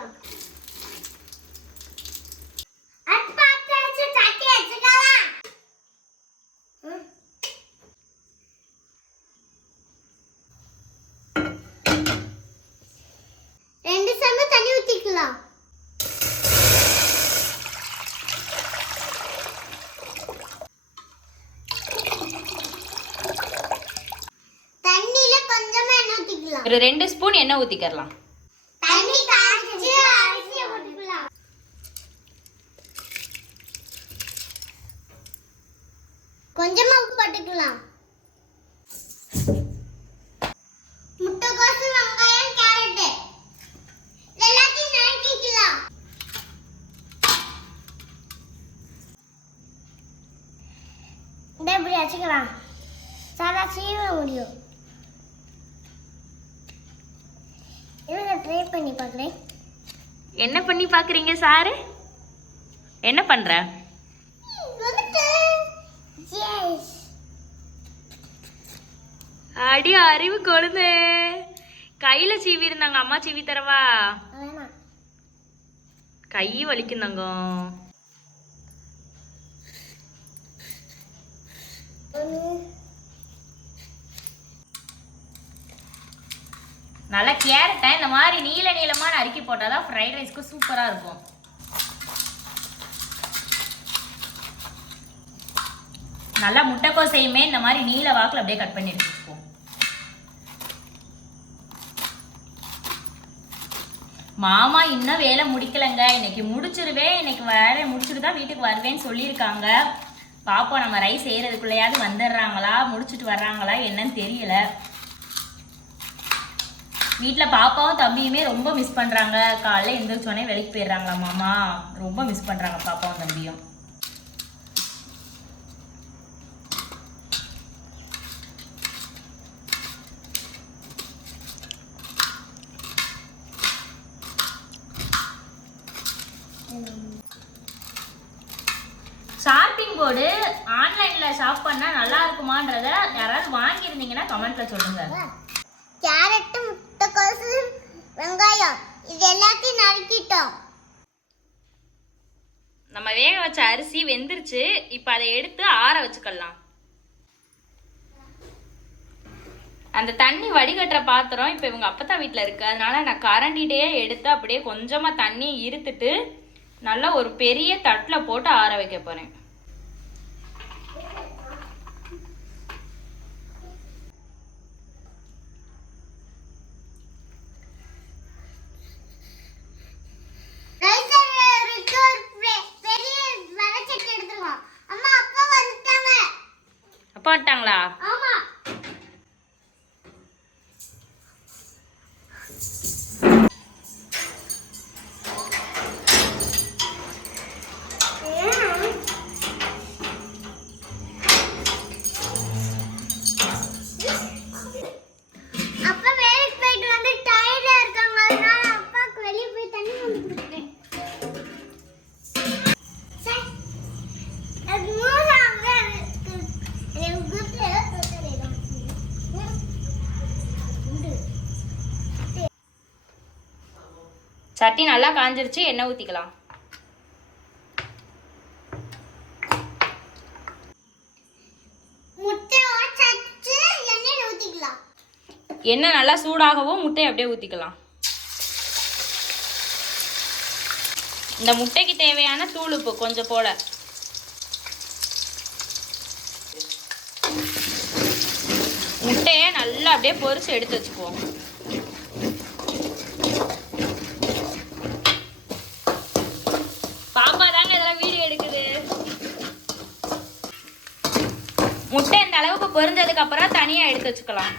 ஊத்திக்கலாம். அட்பாத்த வச்சு தட்டி வச்சுக்கலாம். ரெண்டு சம தண்ணி ஊத்திக்கலாம். தண்ணில கொஞ்சமா எண்ணெய் ஊத்திக்கலாம். ஒரு 2 ஸ்பூன் எண்ணெய் ஊத்திக்கலாம். தண்ணி காய்ச்சி அரிசி ஊத்திக்கலாம். கொஞ்சமா உப்பு போட்டுக்கலாம். முட்டைக்கோசு, வெங்காயம், கேரட் எல்லாத்தையும் நறுக்கிக்கலாம். இப்படி வச்சுக்கலாம். சாதா சீவ முடியும். இவங்க ட்ரை பண்ணி பார்க்குறேன். என்ன பண்ணி பார்க்குறீங்க சாரு? என்ன பண்ணுற? அடி அறிவு கொழுந்து. கையில் சீவி இருந்தாங்க, அம்மா சீவி தரவா? கை வலிக்குந்தாங்க. நல்லா கேரட்டை இந்த மாதிரி நீல நீளமான அரிக்கி போட்டால் தான் ஃப்ரைட் ரைஸ்க்கு சூப்பராக இருக்கும். நல்லா முட்டைக்கோசையுமே இந்த மாதிரி நீல வாக்கில் அப்படியே கட் பண்ணி எடுத்துப்போம். மாமா இன்னும் வேலை முடிக்கலைங்க. இன்னைக்கு முடிச்சிருவேன், இன்னைக்கு வேலையை முடிச்சுட்டு தான் வீட்டுக்கு வருவேன்னு சொல்லியிருக்காங்க. பாப்போம் நம்ம ரைஸ் செய்யறதுக்குள்ளேயாவது வந்துடுறாங்களா, முடிச்சுட்டு வர்றாங்களா என்னன்னு தெரியல. வீட்டில் பாப்பாவும் தம்பியுமே ரொம்ப மிஸ் பண்ணுறாங்க. காலையில் எழுந்திரிச்சோடனே வேலைக்கு போயிடுறாங்களா மாமா, ரொம்ப மிஸ் பண்ணுறாங்க பாப்பாவும் தம்பியும். ஷாப்பிங் போர்டு ஆன்லைனில் ஷாப் பண்ணால் நல்லா இருக்குமான்றத யாராவது வாங்கியிருந்தீங்கன்னா கமெண்ட்டில் சொல்லுங்கள். கேரட், முட்டைக்கோசு, வெங்காயம் இது எல்லாத்தையும் நறுக்கிட்டோம். நம்ம வேக வச்ச அரிசி வெந்துருச்சு. இப்போ அதை எடுத்து ஆற வச்சுக்கலாம். அந்த தண்ணி வடிகட்டுற பாத்திரம் இப்போ இவங்க அப்பத்தா வீட்டில் இருக்கு. அதனால நான் கரண்டிகிட்டே எடுத்து அப்படியே கொஞ்சமாக தண்ணி இருத்துட்டு நல்லா ஒரு பெரிய தட்டில் போட்டு ஆற வைக்க போகிறேன். அப்பா வந்துட்டாங்களா? சட்டி நல்லா காஞ்சிருச்சு. எண்ணெய் ஊற்றிக்கலாம். எண்ணெய் நல்லா சூடாகவும் முட்டையை அப்படியே ஊற்றிக்கலாம். இந்த முட்டைக்கு தேவையான தூள் உப்பு கொஞ்சம் போல. முட்டையை நல்லா அப்படியே பொரிச்சு எடுத்து வச்சுக்குவோம். பாப்பா தாங்க இதெல்லாம் வீடியோ எடுக்குது. முட்டை இந்த அளவுக்கு பொரிஞ்சதுக்கு அப்புறம் தனியா எடுத்து வச்சுக்கலாம்.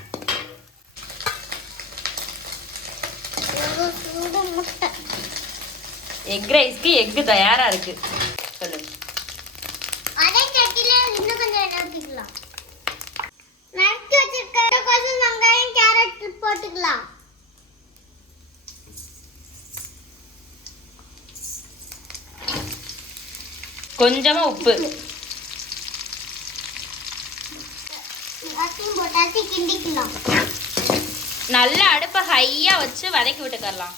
எக் ரைஸ்க்கு எக்கு தயாரா இருக்கு. சொல்லு. அதே சட்டில இன்னும் கொஞ்சம் எண்ணெய் ஊத்திக்கலாம். நறுக்கி வச்சிருக்க கொஞ்சம் வெங்காயம், கேரட் போட்டுக்கலாம். கொஞ்சமா உப்பு. அதையும் போட்டாச்சு கிண்டிக்கலாம். நல்லா அடுப்பை ஹையா வச்சு வதக்கி விட்டுக்கலாம்.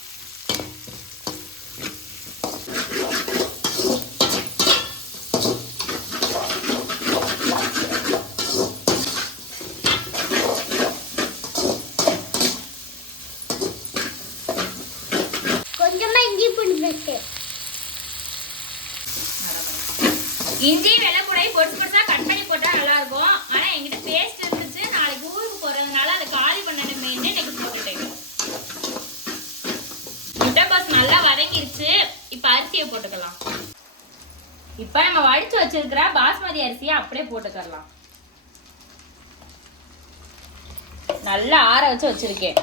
கொஞ்சமா இஞ்சி பூண்டு பேஸ்ட். இஞ்சி வெள்ளை பூடை பொடிசு பொடிசா கட் பண்ணி போட்டா நல்லா இருக்கும். ஆனா என்கிட்ட பேஸ்ட் இருந்துச்சு, நாளைக்கு ஊருக்கு போறதுனால அதை காலி பண்ணணுமே இன்னைக்கு போட்டுட்டேன். முட்டைக்கோஸ் நல்லா வதங்கிருச்சு. இப்ப அரிசியை போட்டுக்கலாம். இப்ப நம்ம வடிச்சு வச்சிருக்கிற பாஸ்மதி அரிசியை அப்படியே போட்டுக்கலாம். நல்லா ஆற வச்சு வச்சிருக்கேன்.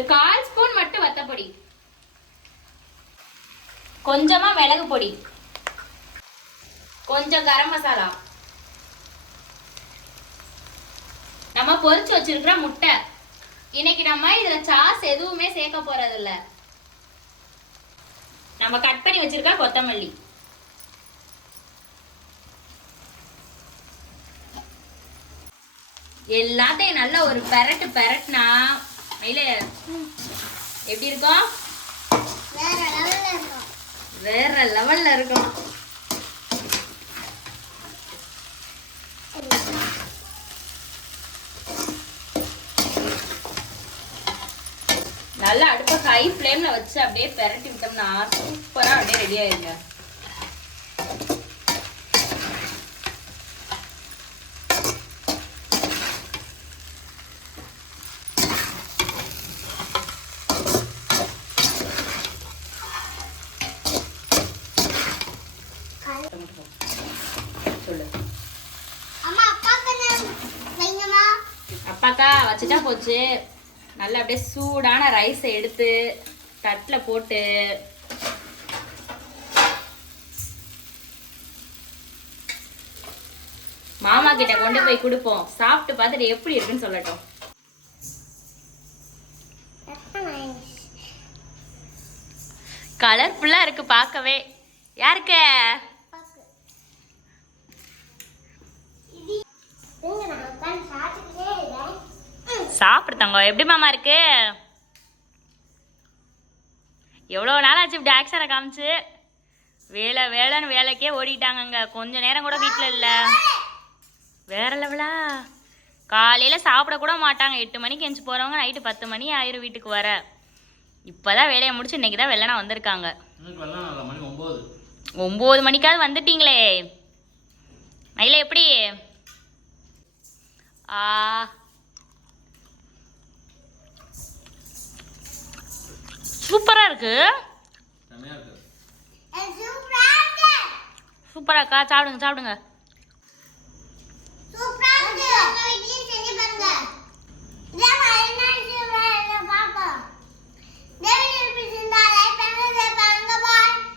1/4 ஸ்பூன் மட்டும் வத்தப்பொடி, கொஞ்சமா மிளகு பொடி, கொஞ்சம் கரம் மசாலா, நம்ம பொரிச்சு வச்சிருக்கிற முட்டை. இன்னைக்கு நம்ம இதுல சாஸ் எதுவுமே சேர்க்க போறது இல்ல. நம்ம கட் பண்ணி வச்சிருக்க கொத்தமல்லி, எல்லாத்தையும் நல்லா ஒரு பெரட்டுனா எப்படி இருக்கும்? வேற லெவல்ல இருக்கும். நல்லா அடுப்பை ஹை ஃப்ளேம்ல வச்சு அப்படியே பெரட்டி விட்டோம்னா சூப்பரா அப்படியே ரெடி ஆயிருங்க. சொல்லு. அப்பாக்கா வச்சுட்டா போச்சு. நல்லா அப்படியே சூடான ரைஸை எடுத்து தட்டில் போட்டு மாமா கிட்ட கொண்டு போய் கொடுப்போம். சாப்பிட்டு பார்த்துட்டு எப்படி இருக்குன்னு சொல்லட்டும். கலர்ஃபுல்லா இருக்கு பார்க்கவே. யாருக்கு? சாப்பிடுத்தாங்க. எப்படி மாமா இருக்கு? எவ்வளோ நாள் ஆச்சு இப்படி ஆக்ஷனை காமிச்சு. வேலைன்னு வேலைக்கே ஓடிட்டாங்கங்க. கொஞ்ச நேரம் கூட வீட்டில் இல்லை. வேற லெவலா. காலையில் சாப்பிட கூட மாட்டாங்க. 8 மணிக்கு எந்திச்சு போகிறவங்க நைட்டு 10 மணி ஆயிரும் வீட்டுக்கு வர. இப்போதான் வேலையை முடிச்சு இன்னைக்கு தான் வெள்ளனா வந்திருக்காங்க. 9 மணிக்காவது வந்துட்டீங்களே. மயில எப்படி? சூப்பரா இருக்கு. சூப்பராக்கா. சாப்பிடுங்க.